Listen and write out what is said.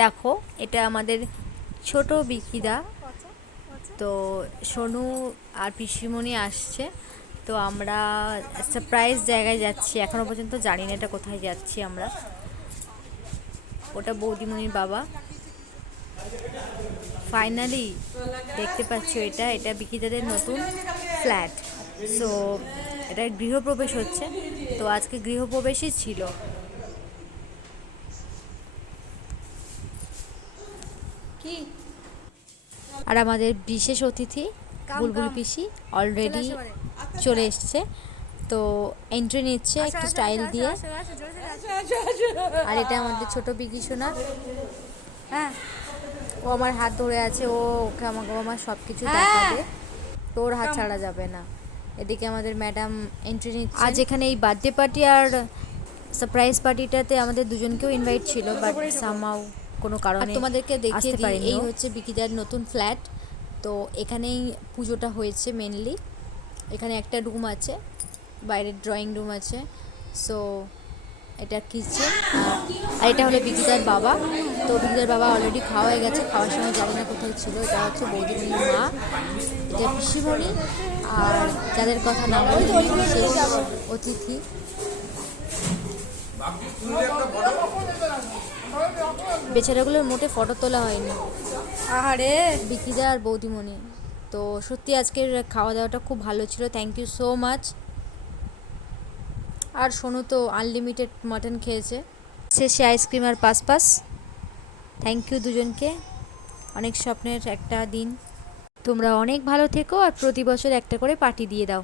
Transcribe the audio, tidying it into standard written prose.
দেখো, এটা আমাদের ছোট বিকিদা। তো সোনু আর পিসিমণি আসছে। তো আমরা সারপ্রাইজ জায়গায় যাচ্ছি, এখনো পর্যন্ত জানি না এটা কোথায় যাচ্ছি আমরা। ওটা বৌদিমণির বাবা। ফাইনালি দেখতে পাচ্ছ, এটা এটা বিকিদাদের নতুন ফ্ল্যাট। সো এটা গৃহপ্রবেশ হচ্ছে। তো আজকে গৃহপ্রবেশই ছিল। কি আর আমাদের বিশেষ অতিথি বুলবুল পিসি অলরেডি চলে এসছে। তো এন্ট্রি নিচ্ছে একটু স্টাইল দিয়ে। আর এটা আমাদের ছোট বিকি সোনা। হ্যাঁ ও আমার হাত ধরে আছে, ও ওকে আমাকে আমার সব কিছু দেখাবে, তোর হাত ছাড়া যাবে না। এদিকে আমাদের ম্যাডাম এন্ট্রি নিচ্ছে। আজ এখানে এই বার্থডে পার্টি আর সারপ্রাইজ পার্টিটাতে আমাদের দুজনকেও ইনভাইট ছিল, বাট সামহাউ কোনো কারণে তোমাদেরকে দেখিয়ে দিই। এই হচ্ছে বিকিদার নতুন ফ্ল্যাট। তো এখানেই পুজোটা হয়েছে মেনলি। এখানে একটা রুম আছে, বাইরের ড্রয়িং রুম আছে। সো এটা কিচেন। আর এটা হলো বিকিদার বাবা। তো বিকিদার বাবা অলরেডি খাওয়া হয়ে গেছে, খাওয়ার সময় জানি না কোথায় ছিল। এটা হচ্ছে বৌদিমণির মা, এটা পিসিমণি, আর যাদের কথা না বলে বিশেষ অতিথি। বেচারাগুলোর মোটে ফটো তোলা হয়নি, আহারে বিকিদা আর বৌদিমণি। তো সত্যি আজকের খাওয়া দাওয়াটা খুব ভালো ছিল, থ্যাংক ইউ সো মাচ। আর সোনু তো আনলিমিটেড মাটন খেয়েছে, শেষে আইসক্রিম আর পাস। থ্যাংক ইউ দুজনকে, অনেক স্বপ্নের একটা দিন। তোমরা অনেক ভালো থেকো আর প্রতি বছর একটা করে পার্টি দিয়ে দাও।